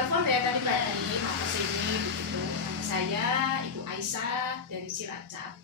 telepon ya tadi pagi mau kesini begitu. Saya Ibu Aisyah dari Cilacap.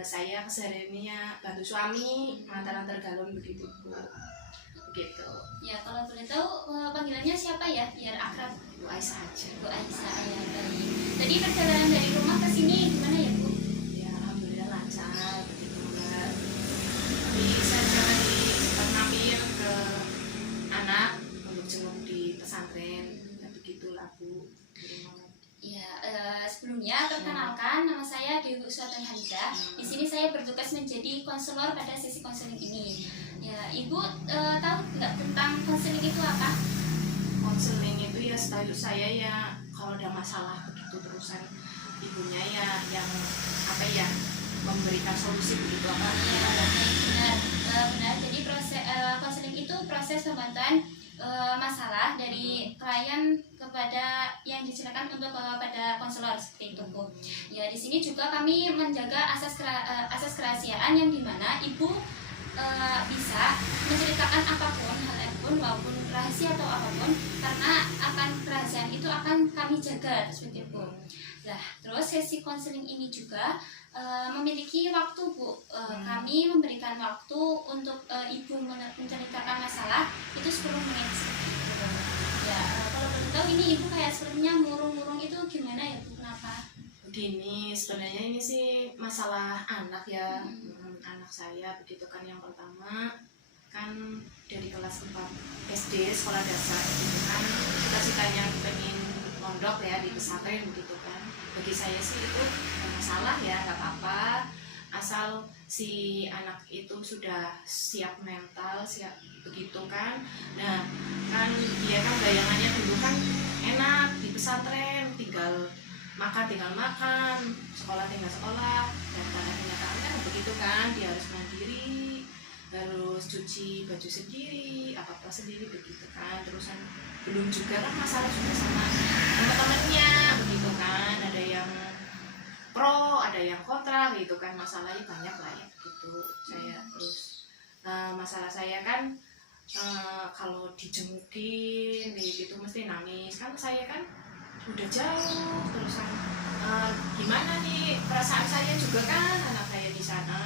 Saya kesehariannya bantu suami ngantar-ngantar galon begitu Bu. Begitu. Ya, kalau boleh tahu panggilannya siapa ya biar akrab? Ibu Aisyah aja. Bu Aisyah ya. Jadi perjalanan dari rumah ke sini gimana ya Bu? Ya alhamdulillah lancar begitu Mbak. Bisa tadi sempat mampir ke anak untuk jenguk di pesantren. Ya begitulah Bu. Ya, sebelumnya perkenalkan nama saya Dewi Uswatun Hamidah. Di sini saya bertugas menjadi konselor pada sesi konseling ini. Ya, Ibu tahu nggak tentang konseling itu apa? Konseling itu ya setahu saya ya kalau ada masalah begitu terusan ibunya ya yang apa ya memberikan solusi begitu apa? Ya, benar. Jadi proses konseling itu proses pembantuan masalah dari klien kepada yang disilakan untuk pada konselor seperti itu Bu. Ya, di sini juga kami menjaga asas kerahasiaan yang dimana ibu bisa menceritakan apapun, hal apapun maupun rahasia atau apapun, karena akan kerahasiaan itu akan kami jaga seperti itu. Nah, terus sesi konseling ini juga memiliki waktu Bu. Kami memberikan waktu untuk ibu menceritakan masalah itu 10 menit. Ya, kalau boleh tahu ini ibu kayak sepertinya murung-murung itu gimana ya Bu? Kenapa? Begini, sebenarnya ini sih masalah anak ya. Anak saya begitu kan yang pertama kan dari kelas 4 SD sekolah dasar gitu kan cita-citanya pengen pondok ya di pesantren begitu kan. Bagi saya sih itu gak masalah ya, nggak apa-apa asal si anak itu sudah siap mental, siap begitu kan. Nah kan dia kan bayangannya dulu kan enak di pesantren, tinggal makan, sekolah tinggal sekolah, dan pada kenyataan kan begitu kan, dia harus mandiri, harus cuci baju sendiri, apa-apa sendiri begitu kan. Terusan belum juga kan masalah juga sama teman-temannya begitu kan, ada yang pro, ada yang kontra gitu kan, masalahnya banyak lah ya gitu. Saya terus masalah saya kan kalau dijengukin gitu mesti nangis kan, saya kan udah jauh terusan gimana nih perasaan saya juga kan, anak saya di sana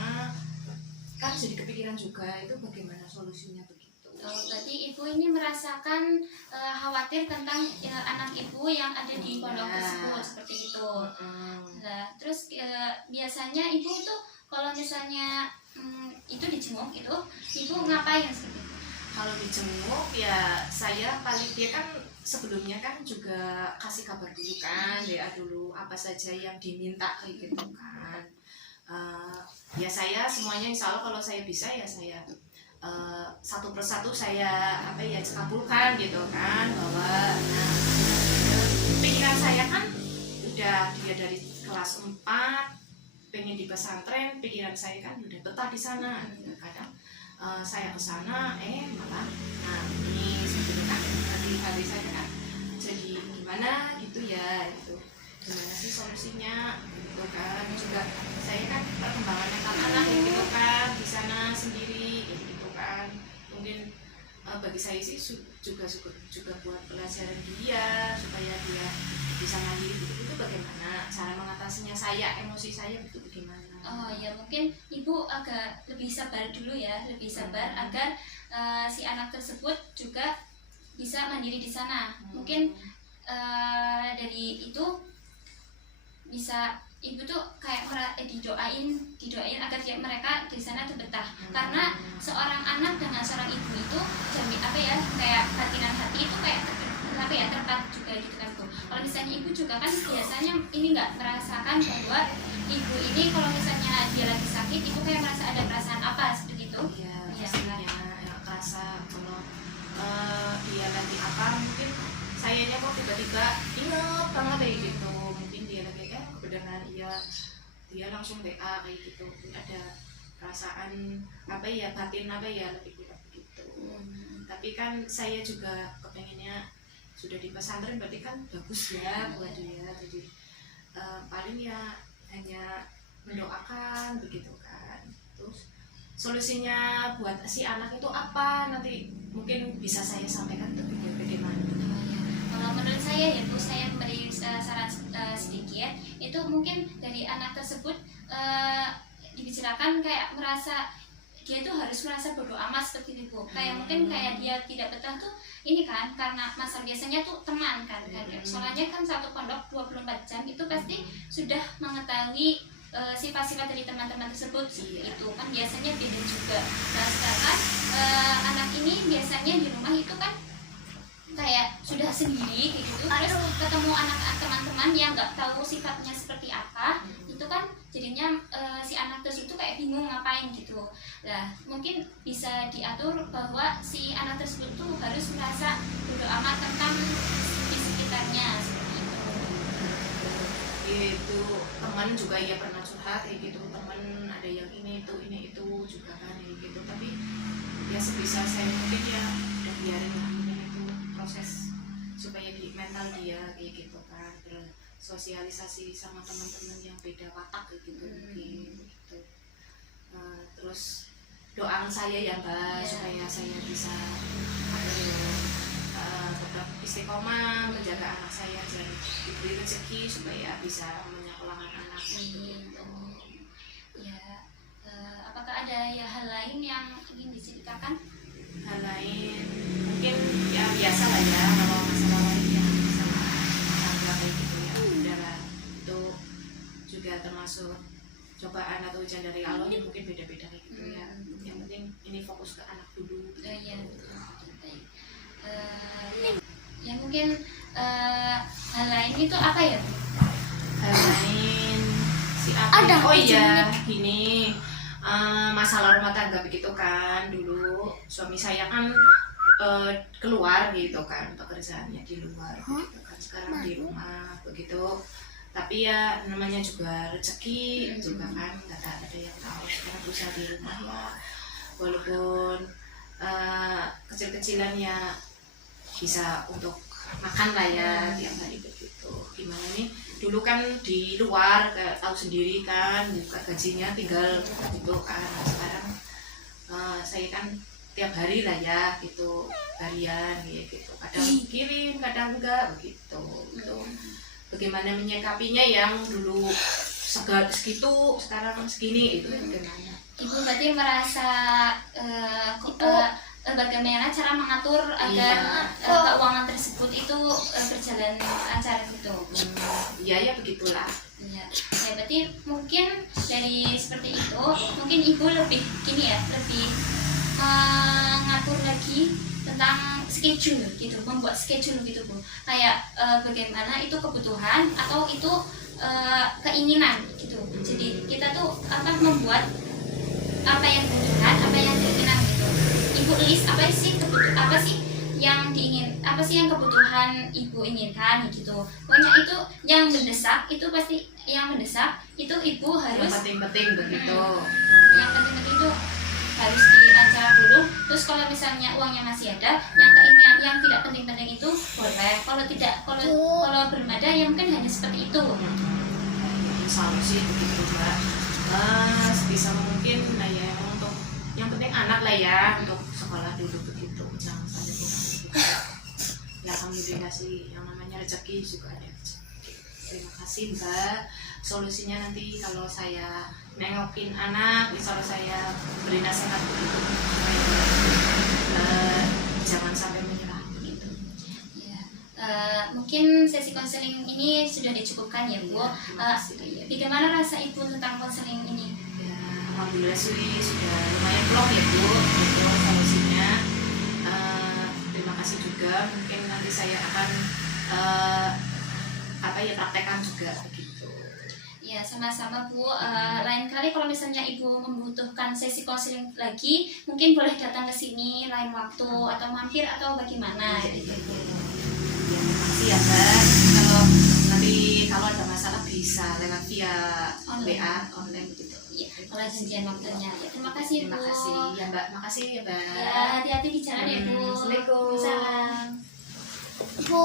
kan jadi kepikiran juga itu bagaimana solusinya begitu. Berarti ibu ini merasakan khawatir tentang anak ibu yang ada di pondok tersebut seperti itu. Nah, terus biasanya ibu itu kalau misalnya itu dijenguk itu ibu ngapain seperti itu? Kalau dijenguk ya saya paling dia kan sebelumnya kan juga kasih kabar dulu kan, WA dulu apa saja yang diminta kayak gitu kan. Ya saya semuanya insya Allah kalau saya bisa ya saya satu persatu saya apa ya kabulkan gitu kan, bahwa nah, pikiran saya kan udah dia dari kelas 4 pengen di pesantren, pikiran saya kan udah betah di sana. Kadang saya ke sana malah ini seperti kan hari saya kan jadi gimana gitu ya, itu gimana sih solusinya gitu kan. Juga saya kan perkembangan mental anak gitu kan di sana sendiri gitu kan, mungkin bagi saya sih juga buat pelajaran dia supaya dia bisa mandiri itu bagaimana cara mengatasinya, saya emosi saya itu bagaimana. Oh ya, mungkin ibu agak lebih sabar dulu ya, lebih sabar agar si anak tersebut juga bisa mandiri di sana. Mungkin dari itu bisa ibu tuh kayak didoain agar mereka di sana tuh betah. Karena seorang anak dengan seorang ibu itu kayak batinan hati itu kayak terkat juga gitu kan Bu. Kalau misalnya ibu juga kan biasanya ini nggak merasakan bahwa ibu ini kalau misalnya dia lagi sakit, ibu kayak merasa ada perasaan apa seperti itu? Iya, pastinya ya, kerasa kalau dia lagi apa, mungkin sayanya kok tiba-tiba inget banget kayak gitu. Mungkin dia lagi kebenaran dia langsung WA kayak gitu, ada perasaan apa ya, batin apa ya lebih kurang begitu. Tapi kan saya juga kepengennya sudah di pesantren berarti kan bagus ya buat dia, jadi paling ya hanya mendoakan begitu kan. Terus solusinya buat si anak itu apa nanti mungkin bisa saya sampaikan ke bagaimana. Kalau menurut saya memberi saran sedikit, itu mungkin dari anak tersebut dibicarakan kayak merasa dia tuh harus merasa bodo amat seperti itu, kayak mungkin kayak dia tidak betah tuh ini kan karena masa biasanya tuh teman kan, soalnya kan satu pondok 24 jam itu pasti sudah mengetahui sifat-sifat dari teman-teman tersebut itu kan biasanya beda juga. Nah sekarang anak ini biasanya di rumah itu kan kayak sudah sendiri kayak gitu, terus ketemu anak teman-teman yang nggak tahu sifatnya seperti apa, itu kan jadinya si anak tersebut kayak bingung ngapain gitu. Nah mungkin bisa diatur bahwa si anak tersebut tuh harus merasa bodo amat tentang di sekitarnya seperti itu. Itu teman juga ya pernah curhat kayak gitu, teman ada yang ini itu juga kan kayak gitu, tapi ya sebisa saya mungkin ya udah biarin lah itu proses supaya di mental dia kayak gitu kan, bersosialisasi sama teman-teman yang beda watak kayak gitu mungkin gitu. Terus doang saya ya Mbak, supaya saya bisa tetap istiqomah menjaga anak saya dan diberi rezeki supaya bisa menyekolahkan anak gitu. Ya, apakah ada ya hal lain yang ingin diceritakan? Hal lain mungkin ya biasa lah ya, kalau masalah lain yang sama tangga kayak gitu ya udahlah, itu juga termasuk cobaan atau ujian dari Allah ya, mungkin beda-beda kayak gitu ya. Yang penting ini fokus ke anak dulu. Ya mungkin hal lain itu apa ya? Hal lain si apa? Oh iya, gini, masalah rumah tangga begitu kan, dulu suami saya kan keluar gitu kan, pekerjaannya di luar begitu kan, sekarang di rumah begitu. Tapi ya namanya juga rezeki juga kan, nggak ada yang tahu. Sekarang berusaha di rumah ya, walaupun kecil-kecilan ya bisa untuk makan lah ya tiap hari begitu. Gimana nih, dulu kan di luar kayak tahu sendiri kan, buka gajinya tinggal gitu kan. Sekarang saya kan tiap hari lah ya gitu, harian gitu, kadang kirim kadang enggak begitu gitu. Bagaimana menyikapinya yang dulu segitu sekarang segini itu bagaimana? Ibu berarti merasa bagaimana cara mengatur agar keuangan tersebut itu berjalan lancar gitu. Iya ya begitulah. Ya, berarti mungkin dari seperti itu mungkin ibu lebih gini ya, lebih mengatur lagi tentang schedule gitu, membuat schedule gitu Bu, kayak bagaimana itu kebutuhan atau itu keinginan gitu. Jadi kita tuh membuat apa yang kebutuhan, apa yang keinginan gitu. Ibu list apa sih yang diingin, apa sih yang kebutuhan ibu inginkan gitu. Pokoknya itu yang mendesak, itu pasti yang mendesak itu ibu harus yang penting-penting begitu. Yang penting-penting itu harus dirancang dulu. Terus kalau misalnya uangnya masih ada, yang keinginan yang tidak penting-penting itu boleh. Kalau belum ada, ya mungkin hanya seperti itu. Insya Allah sih begitu Mbak. Sebisa mungkin lah ya, untuk yang penting anak lah ya, untuk sekolah dulu begitu, jangan sampai kurang begitu. Ya alhamdulillah sih, yang namanya rezeki juga ada rezeki. Terima kasih Mbak. Solusinya nanti kalau saya nengokin anak, insya Allah saya beri nasihat begitu, jangan sampai menyerah begitu. Ya, mungkin sesi konseling ini sudah dicukupkan ya Bu. Bagaimana rasa Ibu tentang konseling ini? Ya, alhamdulillah sih sudah lumayan plong ya Bu, itu solusinya. Terima kasih juga, mungkin nanti saya akan praktekkan juga begitu. Ya sama-sama Bu. Lain kali kalau misalnya Ibu membutuhkan sesi konseling lagi, mungkin boleh datang ke sini lain waktu atau mampir atau bagaimana gitu Bu. Ya, makasih ya Mbak. Kalau ada masalah bisa lewat via WA online gitu. Ya, kalau janjian waktunya. Ya, terima kasih Bu. Terima kasih ya Mbak. Makasih ya Mbak. Ya, hati-hati di jalan ya Bu. Assalamualaikum. Salam. Bu.